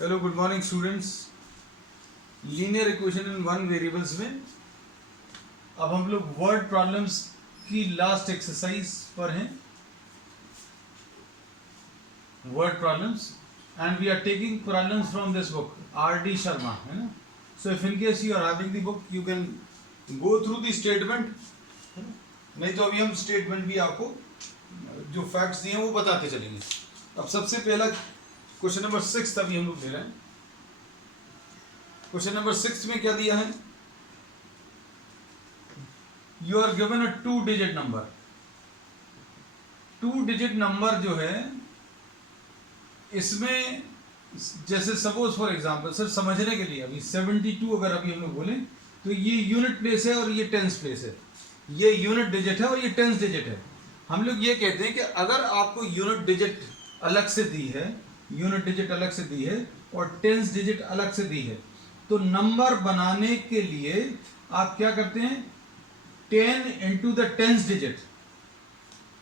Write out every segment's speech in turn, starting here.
Hello good morning students. Linear equation in one variables में अब हम लोग वर्ड प्रॉब्लम्स की लास्ट एक्सरसाइज पर हैं। Word problems and we are taking problems from this book R.D. Sharma, है ना। So if in case you are having the book you can go through the statement, नहीं तो अभी हम स्टेटमेंट भी आपको जो फैक्ट्स दिए हैं वो बताते चलेंगे। अब सबसे पहला क्वेश्चन नंबर 6 अभी हम लोग ले रहे हैं। क्वेश्चन नंबर 6 में क्या दिया है? You are given a 2 digit number. 2 digit number जो है इसमें जैसे सपोज फॉर एग्जांपल सर समझने के लिए अभी 72 अगर अभी हम लोग बोले तो ये यूनिट प्लेस है और ये टेंस प्लेस है। ये यूनिट डिजिट है और ये टेंस डिजिट है। हम लोग ये कहते हैं कि अगर आपको यूनिट डिजिट अलग से दी है, यूनिट डिजिट अलग से दी है और टेंस डिजिट अलग से दी है, तो नंबर बनाने के लिए आप क्या करते हैं? 10 into the tens digit.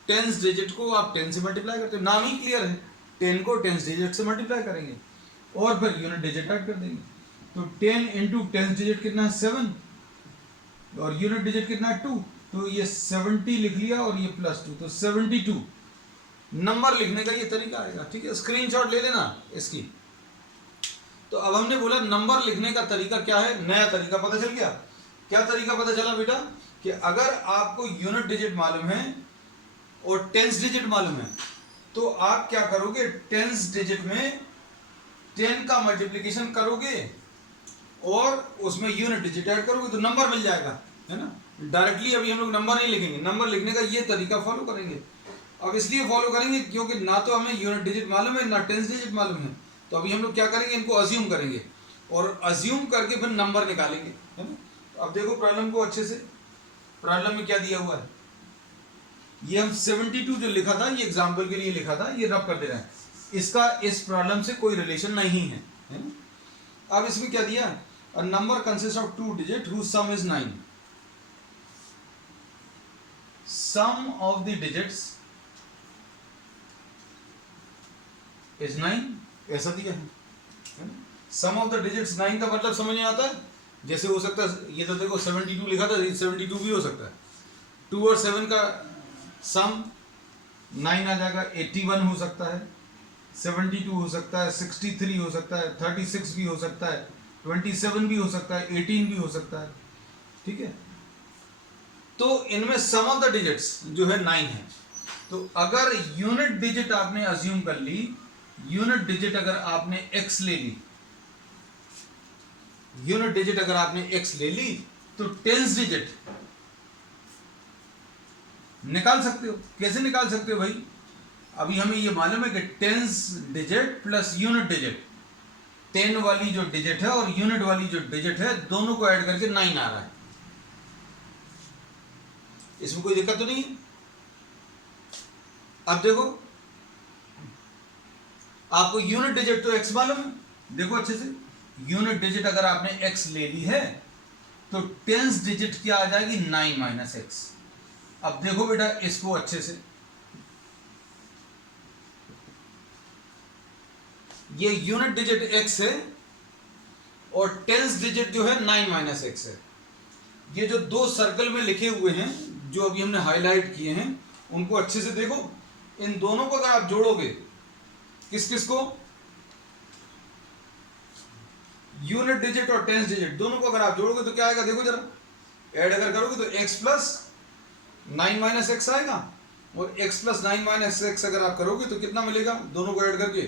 Tens digit को आप 10 से मल्टीप्लाई करते हैं, नाम ही क्लियर है। 10 को टेंस डिजिट से मल्टीप्लाई करेंगे और फिर यूनिट डिजिट ऐड कर देंगे। तो 10 इंटू टेंस डिजिट कितना है? 7 और यूनिट डिजिट कितना है? 2। तो ये 70 लिख लिया और ये +2, तो 72 नंबर लिखने का ये तरीका आएगा। ठीक है, स्क्रीनशॉट ले लेना इसकी। तो अब हमने बोला नंबर लिखने का तरीका क्या है, नया तरीका पता चल गया। क्या तरीका पता चला बेटा? कि अगर आपको यूनिट डिजिट मालूम है और टेंस डिजिट मालूम है तो आप क्या करोगे? टेंस डिजिट में 10 का मल्टीप्लिकेशन करोगे और उसमें यूनिट डिजिट ऐड करोगे तो नंबर मिल जाएगा, है ना। डायरेक्टली अभी हम लोग नंबर नहीं लिखेंगे, नंबर लिखने का ये तरीका फॉलो करेंगे। अब इसलिए फॉलो करेंगे क्योंकि ना तो हमें यूनिट डिजिट मालूम है ना टेंस डिजिट मालूम है। तो अभी हम लोग क्या करेंगे? इनको अज्यूम करेंगे और अज्यूम करके फिर नंबर निकालेंगे, है ना। तो अब देखो प्रॉब्लम को अच्छे से। प्रॉब्लम में क्या दिया हुआ है? ये हम 72 जो लिखा था ये एग्जाम्पल के लिए लिखा था, ये रब कर दे रहे हैं। इसका इस प्रॉब्लम से कोई रिलेशन नहीं है, है ना। अब इसमें क्या दिया? A number consist of 2 digit whose sum is 9। Sum of the digits is 9, ऐसा दिया है। सम ऑफ द डिजिट्स 9 का मतलब समझ में आता है? जैसे हो सकता है, ये तो देखो 72 लिखा था, 72 भी हो सकता है। 2 और 7 का सम 9 आ जाएगा, 81 हो सकता है, 72 हो सकता है, 63 हो सकता है, 36 भी हो सकता है, 27 भी हो सकता है, 18 भी हो सकता है। ठीक है, तो इनमें सम ऑफ द डिजिट्स जो है 9 है। तो अगर यूनिट डिजिट आपने अज्यूम कर ली, यूनिट डिजिट अगर आपने x ले ली, यूनिट डिजिट अगर आपने x ले ली तो टेंस डिजिट निकाल सकते हो। कैसे निकाल सकते हो भाई? अभी हमें ये मालूम है कि tens digit plus unit digit, 10 वाली जो डिजिट है और यूनिट वाली जो डिजिट है दोनों को ऐड करके 9 आ रहा है। इसमें कोई दिक्कत तो नहीं है। अब देखो आपको यूनिट डिजिट तो x मालूम है, देखो अच्छे से। यूनिट डिजिट अगर आपने x ले ली है तो टेंस डिजिट क्या आ जाएगी? 9 - x। अब देखो बेटा इसको अच्छे से, ये यूनिट डिजिट x है और टेंस डिजिट जो है 9 - x है। ये जो दो सर्कल में लिखे हुए हैं जो अभी हमने हाईलाइट किए हैं उनको अच्छे से देखो। इन दोनों को अगर आप जोड़ोगे, किस किस को? यूनिट डिजिट और टेंस डिजिट दोनों को अगर आप जोड़ोगे तो क्या आएगा? देखो जरा, ऐड अगर करोगे तो x प्लस 9 - x आएगा और x प्लस 9 - x अगर आप करोगे तो कितना मिलेगा? दोनों को ऐड करके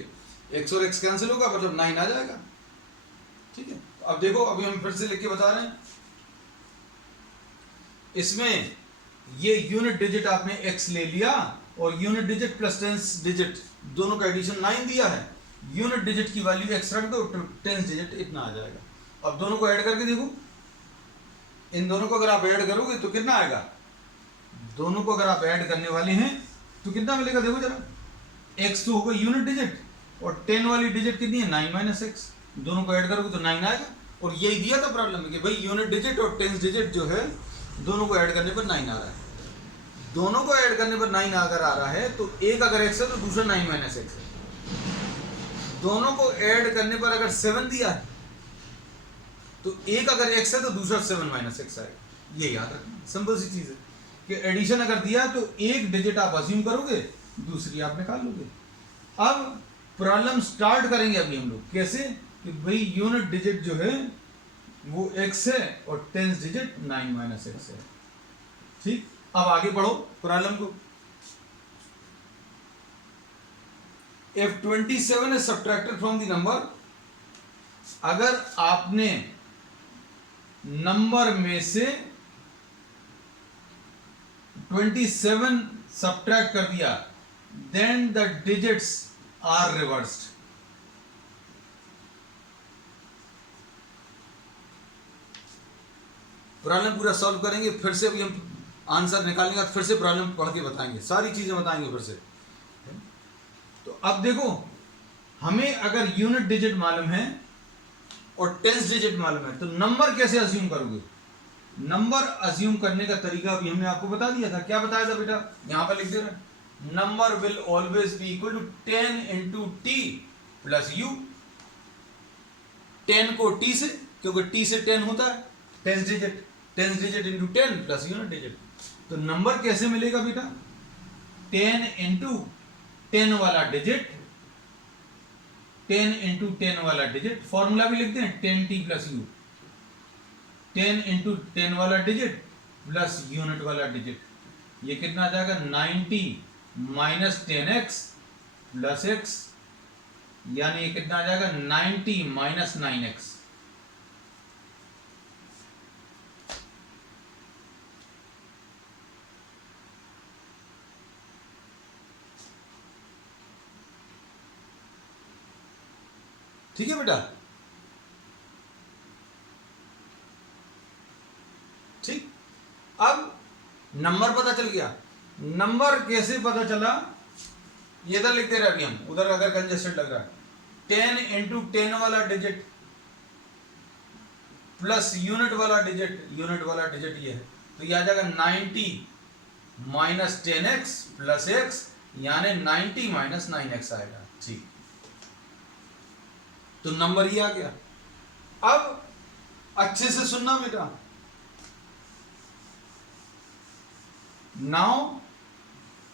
x और x कैंसिल होगा, मतलब 9 आ जाएगा। ठीक है, अब देखो अभी हम फिर से लिख के बता रहे हैं। इसमें ये यूनिट डिजिट आपने x ले लिया और unit digit plus tens digit दोनों का एडिशन 9 दिया है। यूनिट डिजिट की वैल्यू x रख दो तो टेंस डिजिट इतना आ जाएगा। अब दोनों को ऐड करके देखो, इन दोनों को अगर आप ऐड करोगे तो कितना आएगा? दोनों को अगर आप ऐड करने वाले हैं तो कितना मिलेगा? देखो जरा, x तो होगा यूनिट डिजिट और 10 वाली डिजिट कितनी है? 9 - x। दोनों को ऐड करोगे तो 9 आएगा। और यही दिया था प्रॉब्लम में कि भाई यूनिट डिजिट और टेंस डिजिट जो है दोनों को ऐड करने पर 9 आ रहा है। दोनों को ऐड करने पर 9 अगर आ रहा है तो एक अगर x है तो दूसरा 9 - x है। दोनों को ऐड करने पर अगर 7 दिया है तो एक अगर x है तो दूसरा 7 माइनस एक्स आएगा। ये याद रखना, सिंपल सी चीज है कि एडिशन अगर दिया तो एक डिजिट आप अज्यूम करोगे, दूसरी आप निकाल लोगे। अब प्रॉब्लम स्टार्ट करेंगे अभी हम लोग कैसे कि भाई यूनिट डिजिट जो है वो x है और टेंस डिजिट 9 माइनस एक्स है। ठीक, अब आगे बढ़ो प्रॉब्लम को। If 27 is subtracted from the number, अगर आपने नंबर में से 27 सब्ट्रैक्ट कर दिया, then the digits are reversed. Problem पूरा सॉल्व करेंगे, फिर से अभी हम आंसर निकालेंगे, फिर से प्रॉब्लम पढ़ के बताएंगे, सारी चीजें बताएंगे फिर से। तो अब देखो, हमें अगर यूनिट डिजिट मालूम है और टेंस डिजिट मालूम है तो नंबर कैसे अज्यूम करोगे? नंबर अज्यूम करने का तरीका अभी हमने आपको बता दिया था। क्या बताया था बेटा? यहां पर लिख दे रहे, number will always be equal to 10 into T plus U. 10 को टी से, क्योंकि टी से 10 होता है, tens digit into 10 plus unit digit. तो नंबर कैसे मिलेगा बेटा? 10 इंटू 10 वाला डिजिट, 10 इंटू 10 वाला डिजिट, फॉर्मूला भी लिखते हैं 10t प्लस यू। 10 इंटू 10 वाला डिजिट प्लस यूनिट वाला डिजिट, ये कितना आ जाएगा? 90 माइनस 10x प्लस x, यानी ये कितना आ जाएगा? 90 माइनस 9x। ठीक है बेटा? ठीक, अब नंबर पता चल गया। नंबर कैसे पता चला? ये इधर लिखते रहे अभी हम, उधर अगर कंजेस्टेड लग रहा है। 10 इंटू 10 वाला डिजिट प्लस यूनिट वाला डिजिट, यूनिट वाला डिजिट ये है, तो ये आ जाएगा 90 माइनस 10x प्लस x, यानी 90 माइनस 9x आएगा। ठीक, तो नंबर ही आ गया। अब अच्छे से सुनना बेटा, now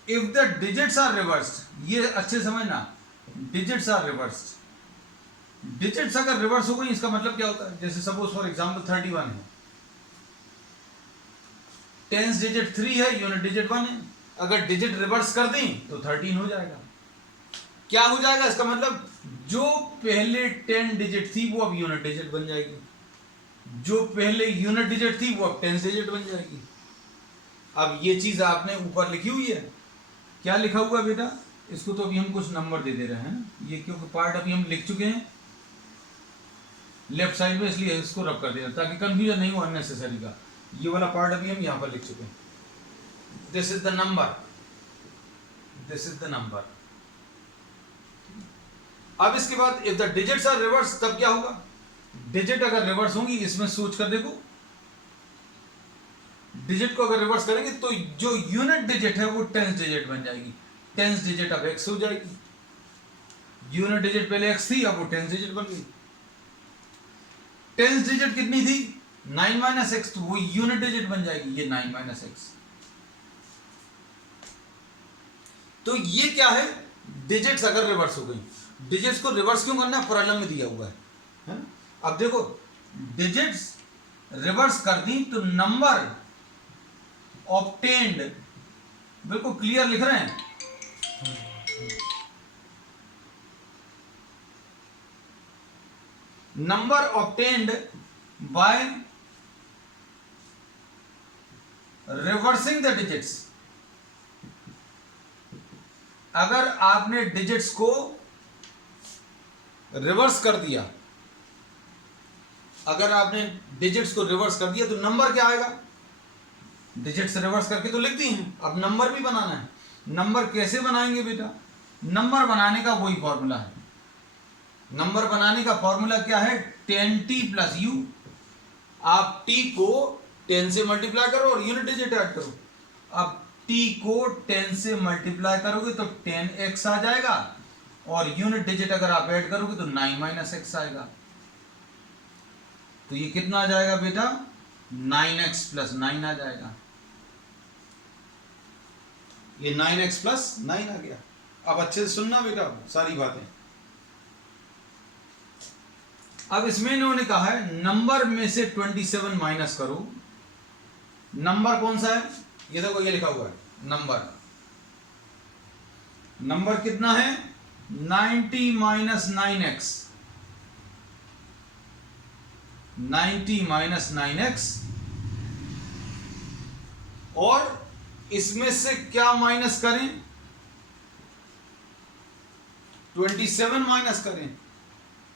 if the digits are reversed, ये अच्छे समझना, डिजिट्स आर रिवर्स्ड। डिजिट्स अगर रिवर्स हो गई इसका मतलब क्या होता है? जैसे सपोज फॉर एग्जांपल 31 है, टेंस डिजिट 3 है, यूनिट डिजिट 1 है। अगर डिजिट रिवर्स कर दी तो 13 हो जाएगा। क्या हो जाएगा? इसका मतलब जो पहले 10 डिजिट थी वो अब यूनिट डिजिट बन जाएगी, जो पहले यूनिट डिजिट थी वो अब टेंस डिजिट बन जाएगी। अब ये चीज आपने ऊपर लिखी हुई है, क्या लिखा हुआ बेटा? इसको तो अभी हम कुछ नंबर दे दे रहे हैं, ये क्योंकि पार्ट अभी हम लिख चुके हैं लेफ्ट साइड में, इसलिए इसको रब कर दिया ताकि कंफ्यूजन नहीं हो अननेसेसरी का। ये वाला पार्ट अभी हम यहां पर लिख चुके हैं। This is the number, this is the number. अब इसके बाद if the digits are reverse, तब क्या होगा? डिजिट अगर रिवर्स होंगी, इसमें सोच कर देखो, डिजिट को अगर रिवर्स करेंगे तो जो यूनिट डिजिट है वो टेंस डिजिट बन जाएगी। टेंस डिजिट अब x हो जाएगी, यूनिट डिजिट पहले x थी, अब वो टेंस डिजिट बन गई। टेंस डिजिट कितनी थी? 9 माइनस एक्स, तो वो यूनिट डिजिट बन जाएगी, ये 9 माइनस एक्स। तो ये क्या है? डिजिट्स अगर रिवर्स हो गई। डिजिट्स को रिवर्स क्यों करना है? प्रॉब्लम में दिया हुआ है। अब देखो, डिजिट्स रिवर्स कर दी तो नंबर ऑब्टेन्ड, बिल्कुल क्लियर लिख रहे हैं, number obtained by reversing the digits. अगर आपने डिजिट्स को रिवर्स कर दिया, अगर आपने डिजिट्स को रिवर्स कर दिया तो नंबर क्या आएगा? डिजिट्स रिवर्स करके तो लिख दी हैं, अब नंबर भी बनाना है। नंबर कैसे बनाएंगे बेटा? नंबर बनाने का वही फॉर्मूला है। नंबर बनाने का फॉर्मूला क्या है? 10t plus you. आप t को 10 से मल्टीप्लाई करो और यूनिट डिजिट ऐड करो। अब t को 10 से मल्टीप्लाई करोगे तो 10x आ जाएगा और यूनिट डिजिट अगर आप ऐड करोगे तो 9 माइनस एक्स आएगा। तो ये कितना आ जाएगा बेटा, 9x प्लस 9 आ जाएगा। ये 9x प्लस 9 आ गया। अब अच्छे से सुनना बेटा सारी बातें। अब इसमें इन्होंने कहा है नंबर में से 27 माइनस करो। नंबर कौन सा है, ये देखो ये लिखा हुआ है नंबर। नंबर कितना है, 90 माइनस 9x, 90 माइनस 9x, और इसमें से क्या माइनस करें, 27 माइनस करें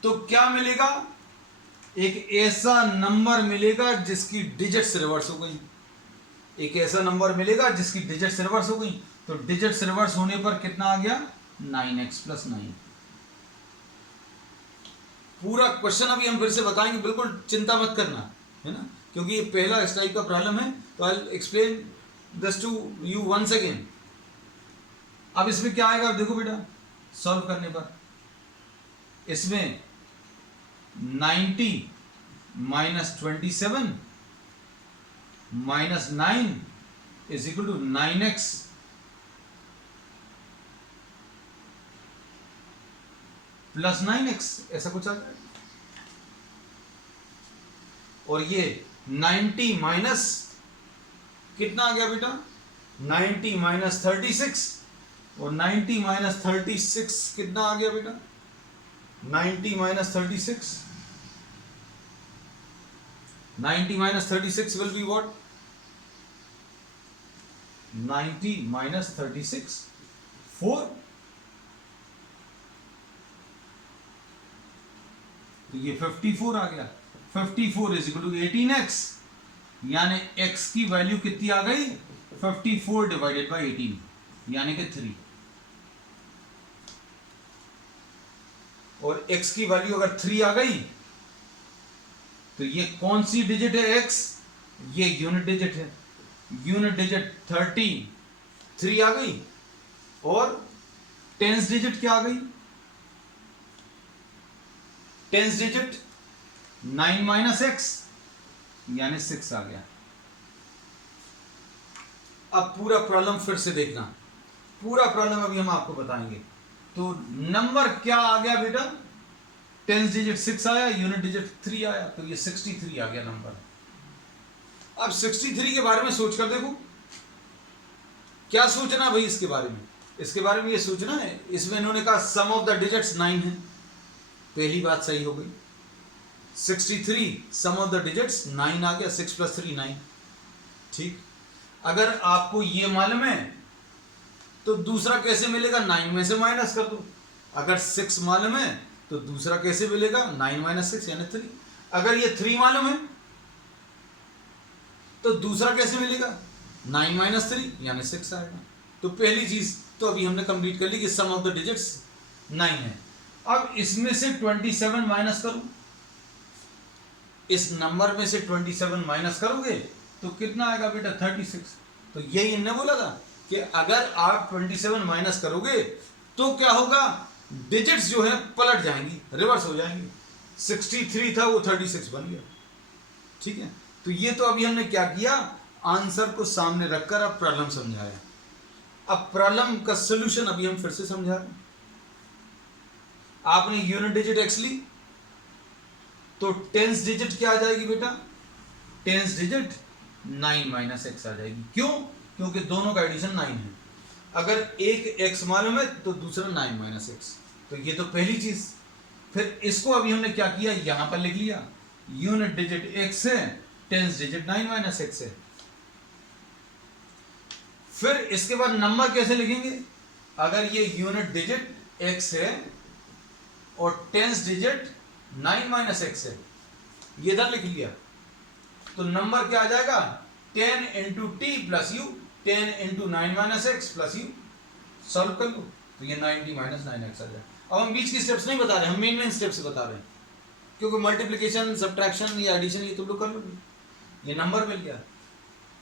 तो क्या मिलेगा, एक ऐसा नंबर मिलेगा जिसकी डिजिट्स रिवर्स हो गई। एक ऐसा नंबर मिलेगा जिसकी डिजिट्स रिवर्स हो गई। तो डिजिट्स रिवर्स होने पर कितना आ गया, 9x प्लस 9। पूरा क्वेश्चन अभी हम फिर से बताएंगे, बिल्कुल चिंता मत करना, है ना, क्योंकि ये पहला इस टाइप का प्रॉब्लम है। तो I explain this to you once again. अब इसमें क्या आएगा, देखो बेटा सॉल्व करने पर इसमें 90 minus 27 minus 9 is equal to 9x plus 9x, ऐसा कुछ आ जाएगा। और ये 90 माइनस कितना आ गया बेटा, 90 माइनस 36, और 90 माइनस 36 कितना आ गया बेटा, 90 minus 36, 90 minus 36 will be what? 90 minus 36, 4. तो ये 54 आ गया। 54 is equal to 18x, यानी x की वैल्यू कितनी आ गई, 54 डिवाइडेड बाई 18 यानी कि 3। और x की वैल्यू अगर 3 आ गई तो ये कौन सी डिजिट है x, ये यूनिट डिजिट है। यूनिट डिजिट 33 आ गई, और टेंस डिजिट क्या आ गई, टेंस डिजिट 9 माइनस एक्स यानी 6 आ गया। अब पूरा प्रॉब्लम फिर से देखना, पूरा प्रॉब्लम अभी हम आपको बताएंगे। तो नंबर क्या आ गया बेटा, टेंस डिजिट 6 आया, यूनिट डिजिट 3 आया, तो ये 63 आ गया नंबर। अब 63 के बारे में सोचकर देखो, क्या सोचना भाई इसके बारे में, इसके बारे में ये सोचना है। इसमें इन्होंने कहा सम ऑफ द डिजिट्स 9 है, पहली बात सही हो गई। 63 सम ऑफ द डिजिट्स 9 आ गया, 6 प्लस 3 9। ठीक, अगर आपको ये मालूम है तो दूसरा कैसे मिलेगा, 9 में से माइनस कर दो। अगर 6 मालूम है तो दूसरा कैसे मिलेगा, 9 माइनस 6 यानी 3। अगर ये 3 मालूम है तो दूसरा कैसे मिलेगा, 9 माइनस 3 यानी 6 आएगा। तो पहली चीज तो अभी हमने कंप्लीट कर ली कि सम ऑफ द डिजिट्स 9 है। अब इसमें से 27 माइनस करो, इस नंबर में से 27 माइनस करोगे तो कितना आएगा बेटा, 36। तो यही इन्होंने बोला था कि अगर आप 27 माइनस करोगे तो क्या होगा, डिजिट्स जो है पलट जाएंगी, रिवर्स हो जाएंगी। 63 था वो 36 बन गया। ठीक है, तो ये तो अभी हमने क्या किया, आंसर को सामने रखकर अब प्रॉब्लम समझाया। अब प्रॉब्लम का सॉल्यूशन अभी हम फिर से समझा रहे हैं। आपने यूनिट डिजिट x ली तो टेंस डिजिट क्या आ जाएगी बेटा, टेंस डिजिट 9 माइनस एक्स आ जाएगी। क्यों, क्योंकि दोनों का एडिशन 9 है। अगर एक x मालूम है तो दूसरा 9 माइनस एक्स, तो ये तो पहली चीज। फिर इसको अभी हमने क्या किया, यहां पर लिख लिया, यूनिट डिजिट x है, टेंस डिजिट 9 माइनस एक्स है। फिर इसके बाद नंबर कैसे लिखेंगे, अगर ये यूनिट डिजिट x है और टेंस डिजिट 9 माइनस एक्स है, ये इधर लिख लिया, तो नंबर क्या आ जाएगा, 10 into T plus U, 10 into 9 minus x plus you. Solve कर लो तो ये 90 माइनस 9x आ जाए। अब हम बीच की स्टेप्स नहीं बता रहे, हम मेन स्टेप्स बता रहे हैं, क्योंकि मल्टीप्लिकेशन, सब्ट्रैक्शन या एडिशन ये तुम लोग कर लोगे। ये नंबर मिल गया।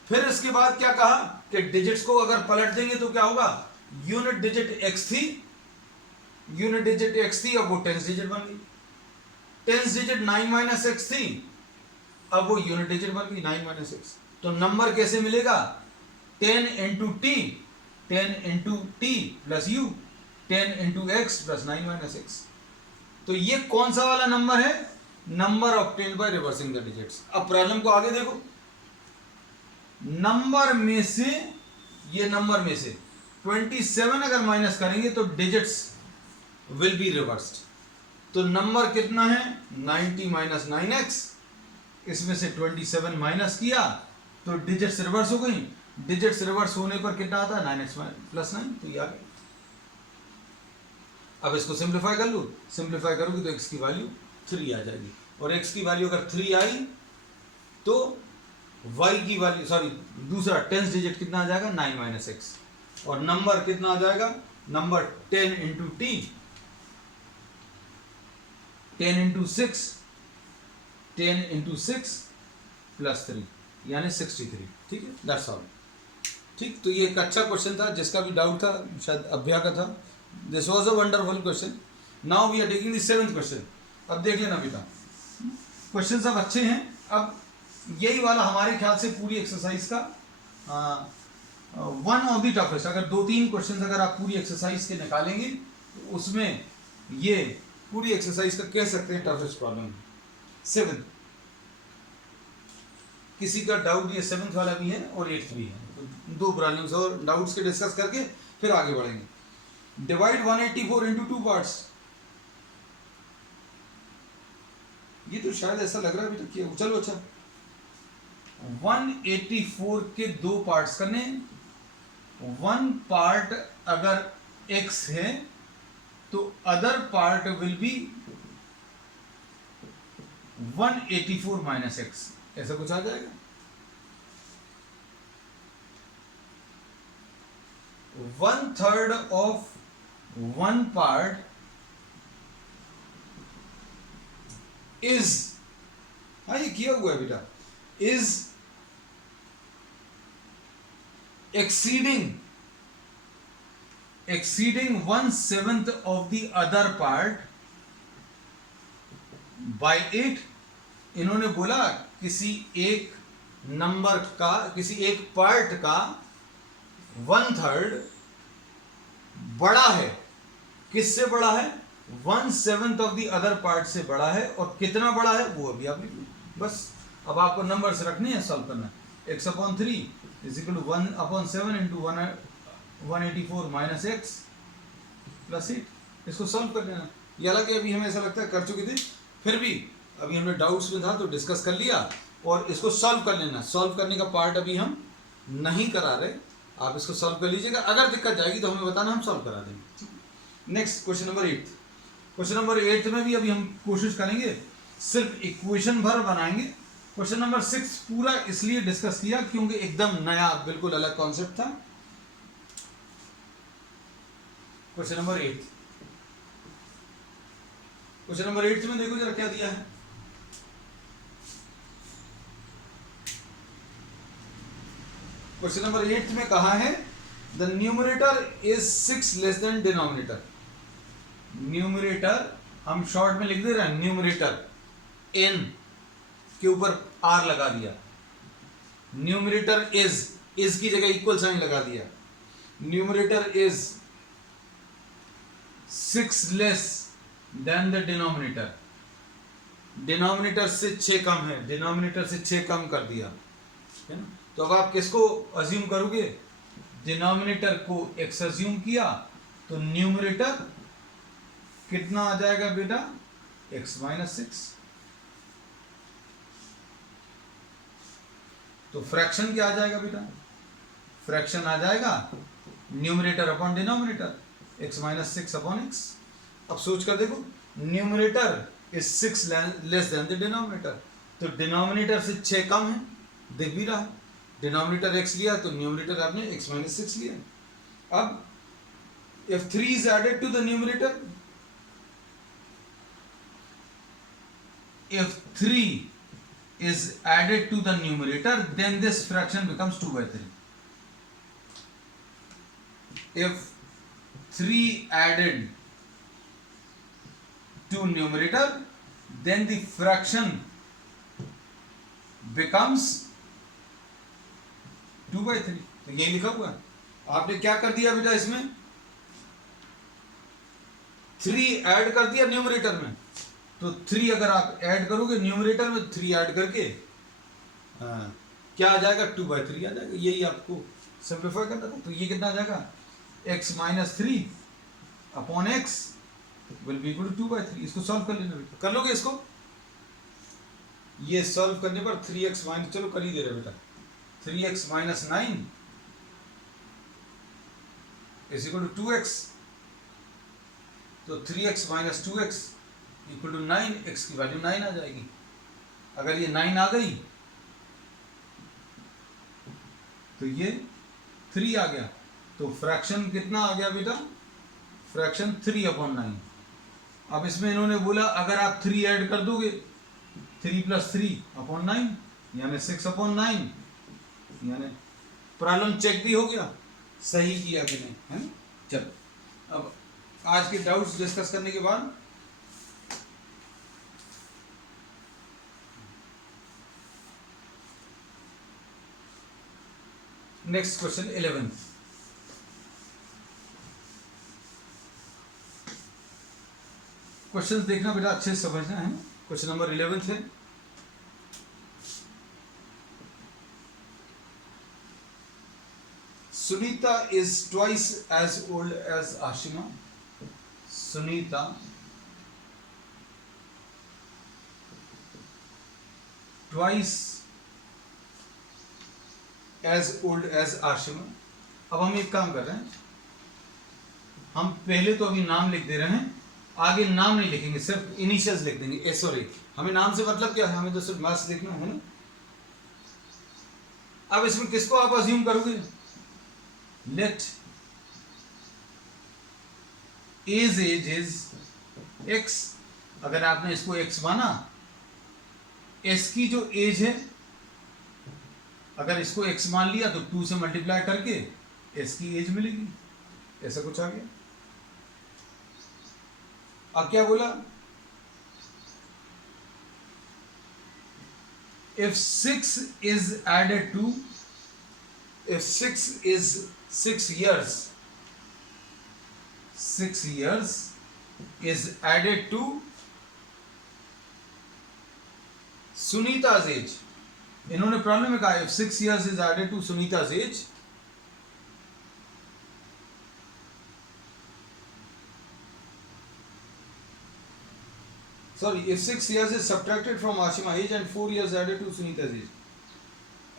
फिर इसके बाद क्या कहा कि डिजिट्स को अगर पलट देंगे तो क्या होगा, यूनिट डिजिट x थी, यूनिट डिजिट x थी, अब वो टेंस डिजिट बन गई। टेंस डिजिट 9 माइनस एक्स थी, अब वो यूनिट डिजिट बन गई 9 माइनस एक्स। तो नंबर कैसे मिलेगा? 10 into T, 10 into T plus U, 10 into x plus 9 minus x. तो ये कौन सा वाला नंबर है? Number obtained by reversing the digits. अब प्रॉब्लम को आगे देखो, नंबर में से, ये नंबर में से 27 अगर माइनस करेंगे तो डिजिट्स विल बी रिवर्स्ड। तो नंबर कितना है? 90 माइनस 9x, इसमें से 27 माइनस किया तो डिजिट्स रिवर्स हो गई। डिजिट्स रिवर्स होने पर कितना आता है? 9x plus 9। तो ये आ गया। अब इसको सिंप्लीफाई कर लो, सिंप्लीफाई करोगे तो x की वैल्यू 3 आ जाएगी, और x की वैल्यू अगर 3 आई तो y की वैल्यू, सॉरी दूसरा टेंस डिजिट कितना आ जाएगा? 9 माइनस एक्स, और नंबर कितना आ जाएगा? Number 10 into T, 10 into 6, 10 into 6 plus 3 यानी 63। ठीक है, दैट्स ऑल। ठीक, तो ये एक अच्छा क्वेश्चन था, जिसका भी डाउट था शायद अभ्या का था। This was a wonderful question. Now we are taking the 7th question. अब देख लेना बेटा, क्वेश्चन सब अच्छे हैं। अब यही वाला हमारे ख्याल से पूरी एक्सरसाइज का वन ऑफ द टफेस्ट। अगर 2-3 क्वेश्चन अगर आप पूरी एक्सरसाइज के निकालेंगे तो उसमें ये पूरी एक्सरसाइज का कह सकते हैं टफेस्ट प्रॉब्लम। 7 किसी का डाउट, ये 7th वाला भी है और 8th भी है, तो 2 प्रॉब्लम्स और डाउट्स के डिस्कस करके फिर आगे बढ़ेंगे। Divide 184 into 2 parts. ये तो शायद ऐसा लग रहा है अभी तक किया, चलो अच्छा। 184 के 2 पार्ट्स करने। 1 पार्ट अगर x है तो other part will be 184 minus x, ऐसा कुछ आ जाएगा। 1/3 ऑफ 1 पार्ट इज, हाँ ये किया हुआ है बेटा, is exceeding 1/7 of the other part by 8। इन्होंने बोला किसी एक नंबर का, किसी एक पार्ट का 1/3 बड़ा है। किससे बड़ा है? 1/7 ऑफ द अदर पार्ट से बड़ा है, और कितना बड़ा है वो अभी आप लिख लो बस। अब आपको नंबर्स रखने हैं, सॉल्व करना है। x/3 is equal to 1/7 into 184 minus x plus 8। इसको सॉल्व कर लेना। ये हालांकि अभी हमें ऐसा लगता है कर चुके थे, फिर भी अभी हमने डाउट्स में था तो डिस्कस कर लिया, और इसको सॉल्व कर लेना। सॉल्व करने का पार्ट अभी हम नहीं करा रहे, आप इसको सॉल्व कर लीजिएगा। अगर दिक्कत जाएगी तो हमें बताना, हम सॉल्व करा देंगे। Next question number 8। Question number 8 में भी अभी हम कोशिश करेंगे सिर्फ इक्वेशन भर बनाएंगे। क्वेश्चन नंबर 6 पूरा इसलिए डिस्कस किया क्योंकि एकदम नया बिल्कुल अलग कॉन्सेप्ट था। क्वेश्चन नंबर 8, क्वेश्चन नंबर 8 में देखो जरा क्या दिया है। क्वेश्चन नंबर 8 में कहा है the numerator is 6 less than denominator. Numerator हम शॉर्ट में लिख दे रहे हैं, न्यूमरेटर n के ऊपर r लगा दिया। न्यूमरेटर इज की जगह इक्वल साइन लगा दिया। Numerator is 6 less than the denominator. Denominator से 6 कम है, डिनोमिनेटर से 6 कम कर दिया है ना। तो अब आप किसको अज्यूम करोगे? डिनोमिनेटर को x अज्यूम किया तो न्यूमरेटर कितना आ जाएगा बेटा? x minus 6। तो फ्रैक्शन क्या आ जाएगा बेटा? फ्रैक्शन आ जाएगा numerator upon denominator, x minus 6 upon x। अब सोच कर देखो, numerator is 6 less than the denominator, तो डिनोमिनेटर से 6 कम है, दिख भी रहा। डिनोमिनेटर x लिया तो न्यूमरेटर आपने x माइनस 6 लिया। अब if 3 is added to the numerator, if 3 is added to the numerator, then this fraction becomes 2/3. If 3 added to numerator, then the fraction becomes 2/3। तो ये लिखा हुआ है। आपने क्या कर दिया बेटा, इसमें 3 ऐड कर दिया न्यूमरेटर में। तो 3 अगर आप ऐड करोगे न्यूमरेटर में, 3 ऐड करके क्या आ जाएगा, 2/3 आ जाएगा। यही आपको सिंप्लीफाई करना था। तो ये कितना आ जाएगा, x - 3 upon x will be equal to 2/3। इसको सॉल्व कर लेना बेटा, कर लोगे इसको। ये सॉल्व करने पर 3x माइनस, चलो कर ही दे रहे बेटा, 3x - 9 is equal to 2x। तो 3x - 2x equal to 9, x की वैल्यू 9 आ जाएगी। अगर ये 9 आ गई तो ये 3 आ गया। तो फ्रैक्शन कितना आ गया बेटा, फ्रैक्शन 3/9। अब इसमें इन्होंने बोला अगर आप 3 ऐड कर दोगे, 3 + 3/9 यानी 6/9, यानी प्रॉब्लम चेक भी हो गया, सही किया कि नहीं, है ना। चलो अब आज के डाउट्स डिस्कस करने के बाद नेक्स्ट क्वेश्चन 11। क्वेश्चंस देखना बेटा, अच्छे से समझना है। क्वेश्चन नंबर 11 है, Sunita is twice as old as Ashima. Sunita twice as old as Ashima. अब हम एक काम कर रहे हैं, हम पहले तो अभी नाम लिख दे रहे हैं, आगे नाम नहीं लिखेंगे, सिर्फ इनिशियल्स लिख देंगे। सॉरी, हमें नाम से मतलब क्या है, हमें तो सिर्फ मार्क्स लिखना है ना। अब इसमें किसको आप अज्यूम करोगे, लेट एज इज x। अगर आपने इसको x माना, s की जो एज है, अगर इसको x मान लिया तो 2 से मल्टीप्लाई करके s की एज मिलेगी। ऐसा कुछ आ गया। अब क्या बोला, if 6 is added to, if 6 is 6 years, 6 years is added to Sunita's age। इन्होंने प्रॉब्लम में कहा if 6 years is added to Sunita's age, sorry, if 6 years is subtracted from Ashima age and 4 years added to Sunita's age।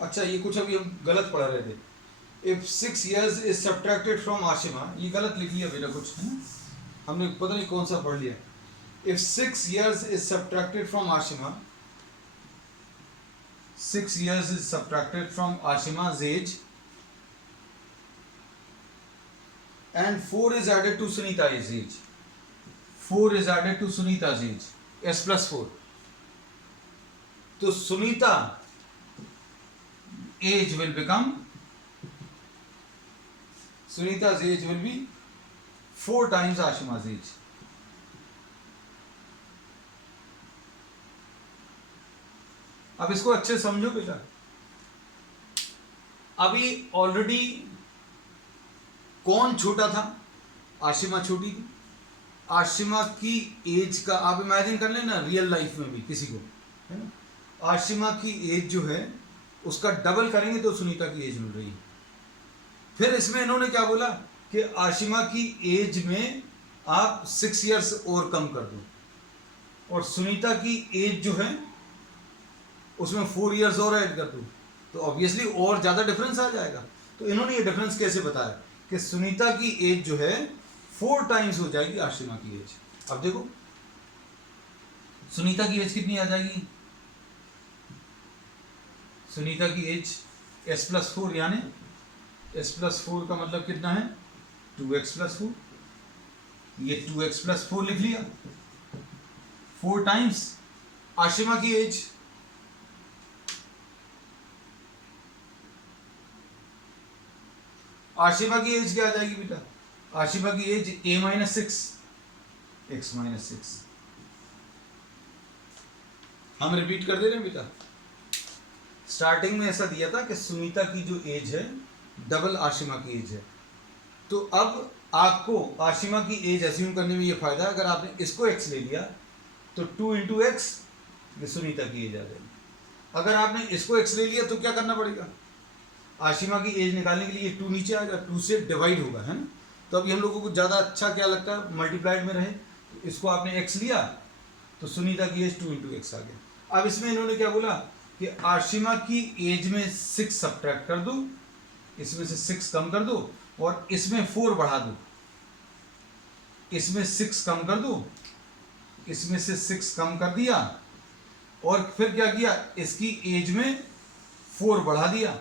अच्छा, ये कुछ अभी हम गलत पढ़ा रहे थे। If 6 years is subtracted from Ashima, ये गलत लिख लिया बेटा कुछ, है ना, हमने पता नहीं कौन सा पढ़ लिया। If 6 years is subtracted from Ashima, 6 years is subtracted from Ashima's age and 4 is added to Sunita's age, 4 is added to Sunita's age, s plus 4। तो Sunita age will become, Sunita's age will be 4 times Ashima's age। अब इसको अच्छे समझो बेटा। अभी already कौन छोटा था, आशिमा छोटी थी। आशिमा की एज का आप इमेजिन कर लेना रियल लाइफ में भी किसी को, है ना। आशिमा की एज जो है उसका डबल करेंगे तो सुनीता की एज मिल रही है। फिर इसमें इन्होंने क्या बोला कि आशिमा की एज में आप 6 इयर्स और कम कर दो, और सुनीता की एज जो है उसमें 4 इयर्स और ऐड कर दो, तो ऑब्वियसली और ज़्यादा डिफरेंस आ जाएगा। तो इन्होंने ये डिफरेंस कैसे बताया कि सुनीता की एज जो है 4 टाइम्स हो जाएगी आशिमा की एज। अब देखो सुनीता की एज कितनी आ जाएगी, सुनीता की एज s plus 4, यानी s plus 4 का मतलब कितना है 2x plus 4। ये 2x plus 4 लिख लिया, 4 टाइम्स आशिमा की एज। आशिमा की एज क्या आ जाएगी बेटा, आशिमा की एज a - 6 x - 6। हम रिपीट कर दे रहे हैं बेटा। स्टार्टिंग में ऐसा दिया था कि सुनीता की जो एज है डबल आशिमा की एज है, तो अब आपको आशिमा की एज एज्यूम करने में ये फायदा है, अगर आपने इसको x ले लिया तो 2 इंटू एक्स ये सुनीता की एज आ जाएगी। अगर आपने इसको x ले लिया तो क्या करना पड़ेगा, आशिमा की एज निकालने के लिए 2 नीचे आएगा, 2 से डिवाइड होगा, है ना। तो अभी हम लोगों को ज़्यादा अच्छा क्या लगता है, मल्टीप्लाइड में रहे। तो इसको आपने x लिया तो सुनीता की एज 2 इंटू एक्स आ गया। अब इसमें इन्होंने क्या बोला कि आशिमा की एज में 6 सब्ट्रैक्ट कर दो, इसमें से 6 कम कर दो और इसमें 4 बढ़ा दो, इसमें 6 कम कर दो, इसमें से 6 कम कर दिया और फिर क्या किया, इसकी एज में 4 बढ़ा दिया,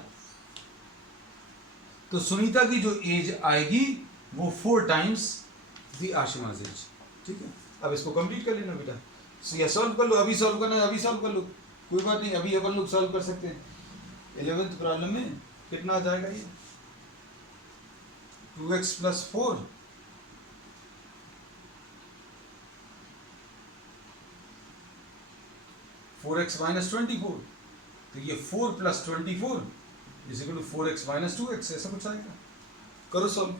तो सुनीता की जो एज आएगी वो 4 टाइम्स दी आशिमा's एज। ठीक है, अब इसको कंप्लीट कर लेना बेटा, या सॉल्व कर लो, अभी सॉल्व करना है अभी सॉल्व कर लो, कोई बात नहीं, अभी अपन लोग सॉल्व कर सकते हैं। 11th प्रॉब्लम में कितना आ जाएगा ये, 2x प्लस 4 4x माइनस 24, तो ये 4 plus 24 is equal to 4x minus 2x, ऐसा कुछ आएगा। करो सॉल्व।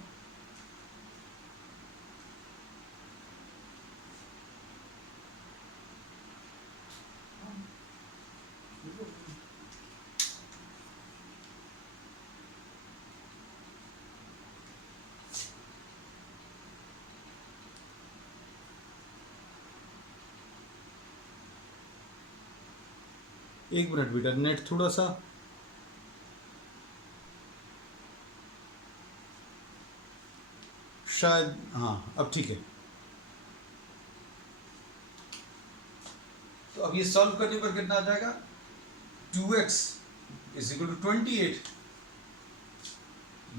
एक मिनट बेटा, नेट थोड़ा सा शायद, हाँ अब ठीक है। तो अब ये सॉल्व करने पर कितना आ जाएगा, 2x इज इक्वल टू 28,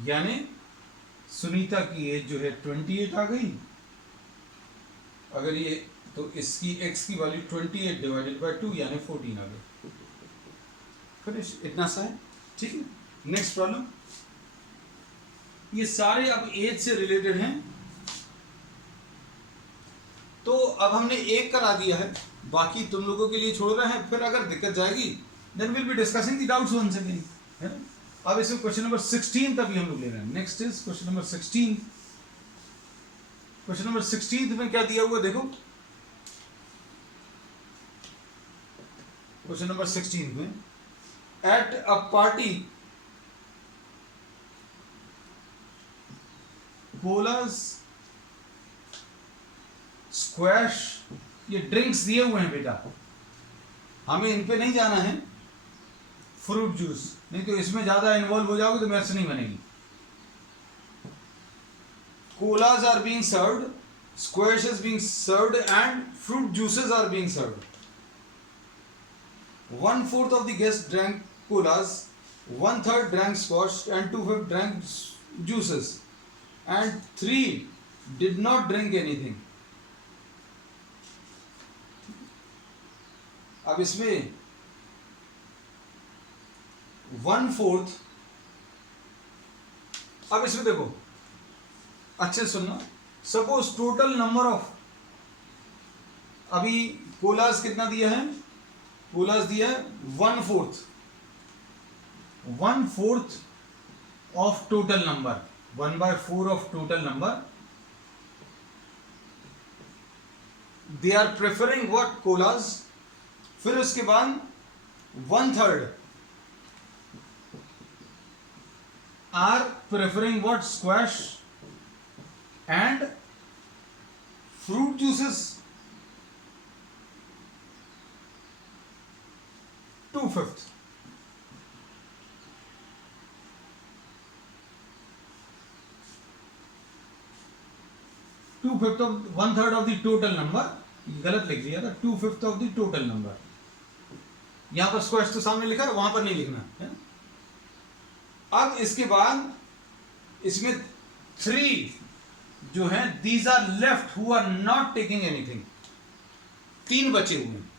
यानी सुनीता की एज जो है 28 आ गई। अगर ये तो इसकी x की वैल्यू 28 डिवाइडेड बाय 2 यानी 14 आ गई। फिनिश, इतना सा है। ठीक है, नेक्स्ट प्रॉब्लम। ये सारे अब एज से रिलेटेड हैं, तो अब हमने एक करा दिया है, बाकी तुम लोगों के लिए छोड़ रहे हैं, फिर अगर दिक्कत जाएगी then will be discussing the doubts once again, है ना। अब इसमें क्वेश्चन नंबर 16 तभी हम लोग ले रहे हैं। Next is question number 16। Question number 16 में क्या दिया हुआ देखो, क्वेश्चन नंबर 16 में, एट अ पार्टी कोलास, स्क्वैश, ये ड्रिंक्स दिए हुए हैं बेटा, हमें इन पे नहीं जाना है। फ्रूट जूस, नहीं तो इसमें ज्यादा इन्वॉल्व हो जाओगे तो मैथ्स नहीं बनेगी। Colas are being served, squash is being served and fruit juices are being served. 1/4 of the guests drank colas, 1/3 drank squash, and 2/5 drank juices, and 3 did not drink anything. अब इसमें 1/4, अब इसमें देखो अच्छे सुनना, सपोज टोटल नंबर ऑफ, अभी कोलास कितना दिया है, कोलास दिया है 1/4 of total number, 1/4 of total number, they are preferring what, colas. फिर उसके बाद 1/3 are preferring what, squash and fruit juices 2/5। Of 1/3 of the total number, गलत लिख दिया था, 2/5 ऑफ द टोटल नंबर। यहां पर स्क्वैश तो सामने लिखा है, वहां पर नहीं लिखना है। अब इसके बाद इसमें 3 जो हैं, these are left who are not taking anything, 3 बचे हुए हैं।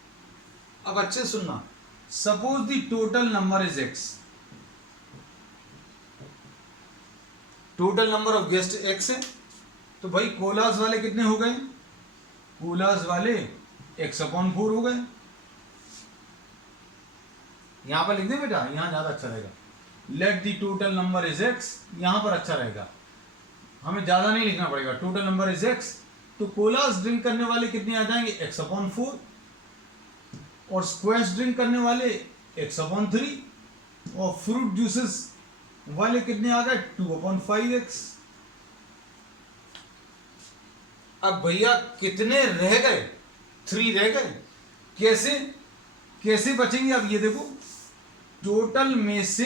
अब अच्छे सुनना, suppose the total number is x, total number of guest x है, तो भाई कोलास वाले कितने हो गए, कोलास वाले x/4 हो गए, यहां पर लिख दे बेटा, यहां ज्यादा अच्छा रहेगा। Let the total number is x, यहां पर अच्छा रहेगा, हमें ज्यादा नहीं लिखना पड़ेगा। टोटल नंबर इज एक्स, तो कोलास ड्रिंक करने वाले कितने आ जाएंगे, x/4, और स्क्वैश ड्रिंक करने वाले x/3, और फ्रूट जूसेस वाले कितने आ गए 2/5x। अब भैया कितने रह गए, 3 रह गए। कैसे कैसे बचेंगे, अब ये देखो, टोटल में से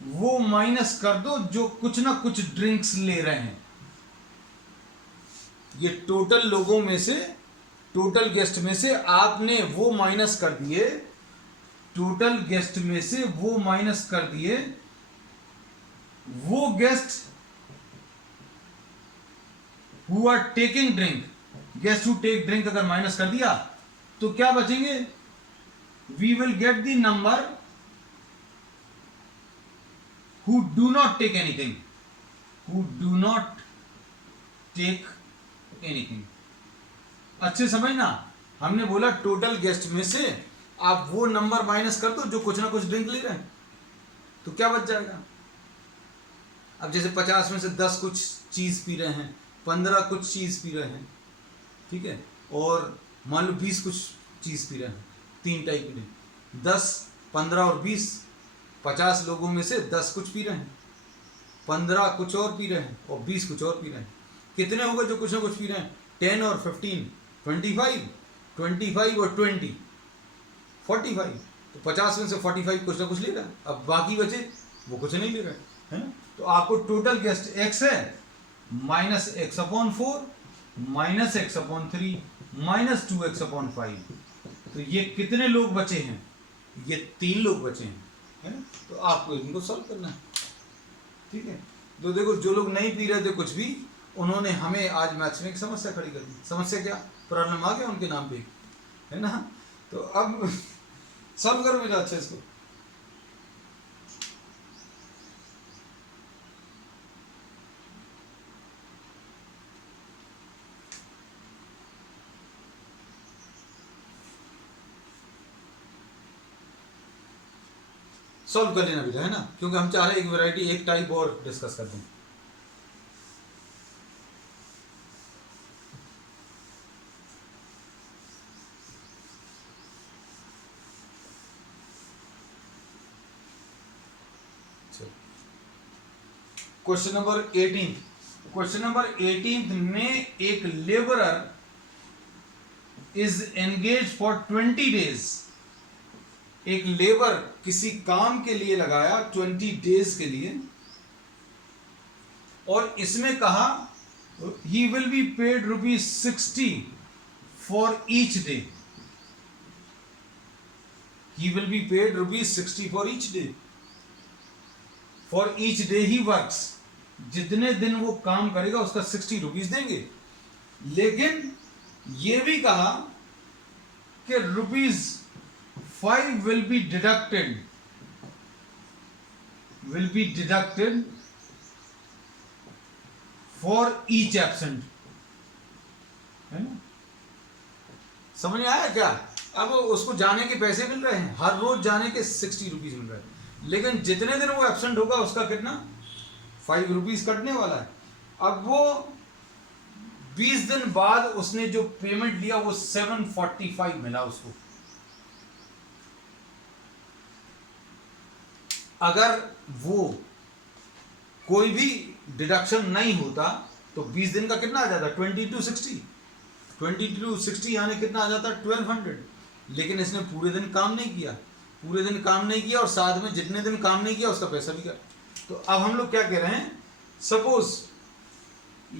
वो माइनस कर दो जो कुछ ना कुछ ड्रिंक्स ले रहे हैं। ये टोटल लोगों में से, टोटल गेस्ट में से आपने वो माइनस कर दिए, टोटल गेस्ट में से वो माइनस कर दिए, वो guest who are taking drink, guest who take drink अगर माइनस कर दिया तो क्या बचेंगे, we will get the number who do not take anything, who do not take anything. अच्छे समझना, हमने बोला टोटल गेस्ट में से आप वो नंबर माइनस कर दो जो कुछ ना कुछ ड्रिंक ले रहे हैं, तो क्या बच जाएगा। अब जैसे 50 में से 10 कुछ चीज पी रहे हैं, 15 कुछ चीज पी रहे हैं, ठीक है, और मान लो 20 कुछ चीज पी रहे हैं, 3 टाइप की ड्रिंक, 10, 15 और 20, 50 लोगों में से 10 कुछ पी रहे हैं, 15 कुछ और पी रहे हैं, और 20 कुछ और पी रहे हैं। कितने हो गए जो कुछ ना कुछ पी रहे हैं, 10 और 15, 25, 25 और 20, 45। तो 50 में से 45 कुछ ना कुछ ले रहा है, अब बाकी बचे वो कुछ नहीं ले रहे है ना। तो आपको टोटल गेस्ट x है, minus x/4 minus x/3 minus 2x/5। तो ये कितने लोग बचे हैं, ये 3 लोग बचे हैं, है ना। तो आपको इनको सॉल्व करना है, ठीक है। तो देखो, जो लोग नहीं पी रहे थे कुछ भी, उन्होंने हमें आज मैथ्स में एक समस्या खड़ी कर दी। समस्या क्या, प्रॉब्लम आ गया उनके नाम पे, है ना। तो अब सॉल्व करो बेटा अच्छा इसको। सॉल्व कर लेना बेटा, है ना, क्योंकि हम चाह रहे हैं एक वैरायटी, एक टाइप और डिस्कस कर दें। क्वेश्चन नंबर 18, क्वेश्चन नंबर 18 में एक labourer is engage for 20 days, एक लेबर किसी काम के लिए लगाया 20 डेज के लिए, और इसमें कहा he will be paid ₹60 for each day, he will be paid ₹60 for each day, for each day he works, जितने दिन वो काम करेगा उसका ₹60 देंगे। लेकिन ये भी कहा कि ₹5 will be deducted for each absent, है ना। समझ में आया क्या। अब उसको जाने के पैसे मिल रहे हैं, हर रोज जाने के ₹60 मिल रहे हैं, लेकिन जितने दिन वो एब्सेंट होगा उसका कितना, ₹5 कटने वाला है। अब वो 20 दिन बाद उसने जो पेमेंट लिया वो 745 मिला उसको। अगर वो कोई भी डिडक्शन नहीं होता तो 20 दिन का कितना आ जाता, 2260, 2260 यानी कितना आ जाता, 1200। लेकिन इसने पूरे दिन काम नहीं किया, पूरे दिन काम नहीं किया, और साथ में जितने दिन काम नहीं किया उसका पैसा भी कट। तो अब हम लोग क्या कह रहे हैं, suppose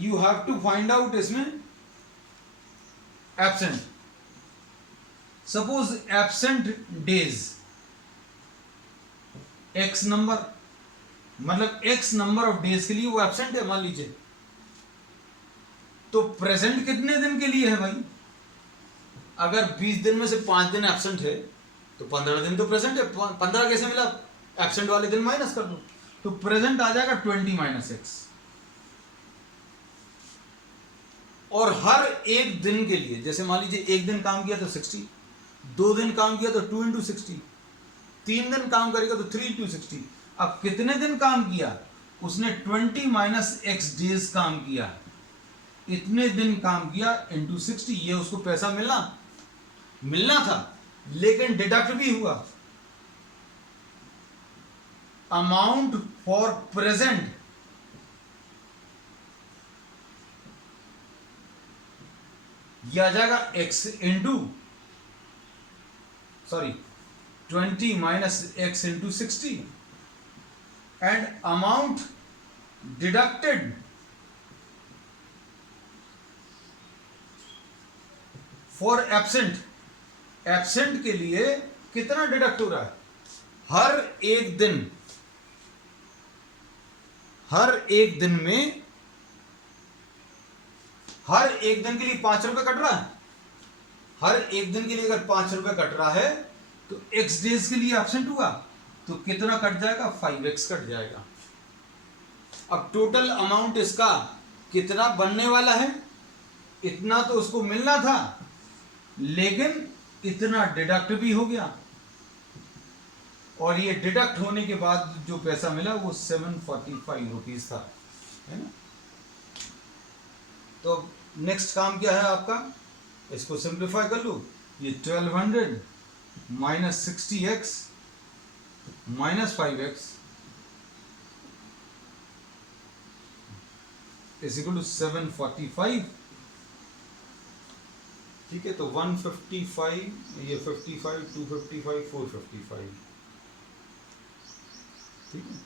you have to find out इसमें absent, suppose absent days x number, मतलब x नंबर ऑफ डेज के लिए वो एब्सेंट है मान लीजिए, तो प्रेजेंट कितने दिन के लिए है भाई, अगर 20 दिन में से 5 दिन एब्सेंट है तो 15 दिन तो प्रेजेंट है। 15 कैसे मिला, एब्सेंट वाले दिन माइनस कर दो, तो प्रेजेंट आ जाएगा 20 - x। और हर एक दिन के लिए, जैसे मान लीजिए 1 दिन काम किया तो 60, 2 दिन काम किया तो 2 × 60, 3 दिन काम करेगा तो 3 into 60। अब कितने दिन काम किया उसने? 20 माइनस x डेज काम किया, इतने दिन काम किया इंटू 60। ये उसको पैसा मिलना था, लेकिन डिडक्ट भी हुआ। अमाउंट फॉर प्रेजेंट यह आ जाएगा x into 20 minus x into 60 and amount deducted for absent के लिए कितना डिडक्ट हो रहा है? हर एक दिन में हर एक दिन के लिए 5 रुपए कट रहा है। हर एक दिन के लिए अगर 5 रुपए कट रहा है तो x डेज के लिए एब्सेंट हुआ तो कितना कट जाएगा? 5x कट जाएगा। अब टोटल अमाउंट इसका कितना बनने वाला है? इतना तो उसको मिलना था, लेकिन इतना डिडक्ट भी हो गया, और ये डिडक्ट होने के बाद जो पैसा मिला वो 745 रुपीज था, है ना। तो नेक्स्ट काम क्या है आपका? इसको सिंप्लीफाई कर लो। ये 1200 minus 60x minus 5x is equal to 745। ठीक है, तो 155, ये 55, 255, 455। ठीक है,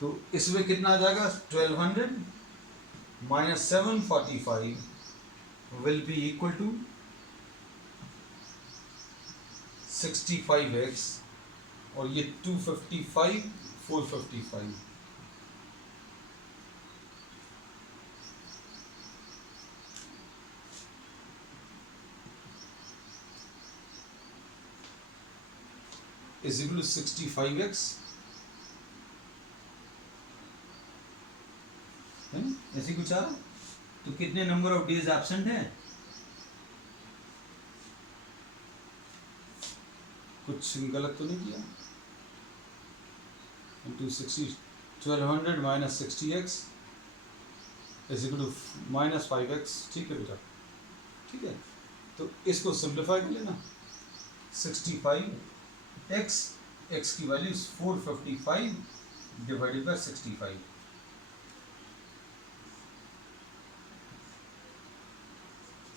तो इसमें कितना आ जाएगा? 1200 minus 745 will be equal to 65x, और ये 255, 455। इज इक्वल टू 65x, ऐसे कुछ आ रहा। तो कितने नंबर ऑफ डेज एब्सेंट है? कुछ गलत तो नहीं किया? Into 1200 minus 60x is equal to minus 5x। ठीक है बेटा, ठीक है। तो इसको सिंप्लीफाई कर लेना। 65x, x की value 455 divided by 65।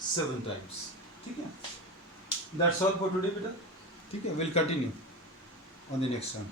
Seven times. ठीक है, दैट्स ऑल फॉर टुडे बेटा। ठीक है, will continue on the next time.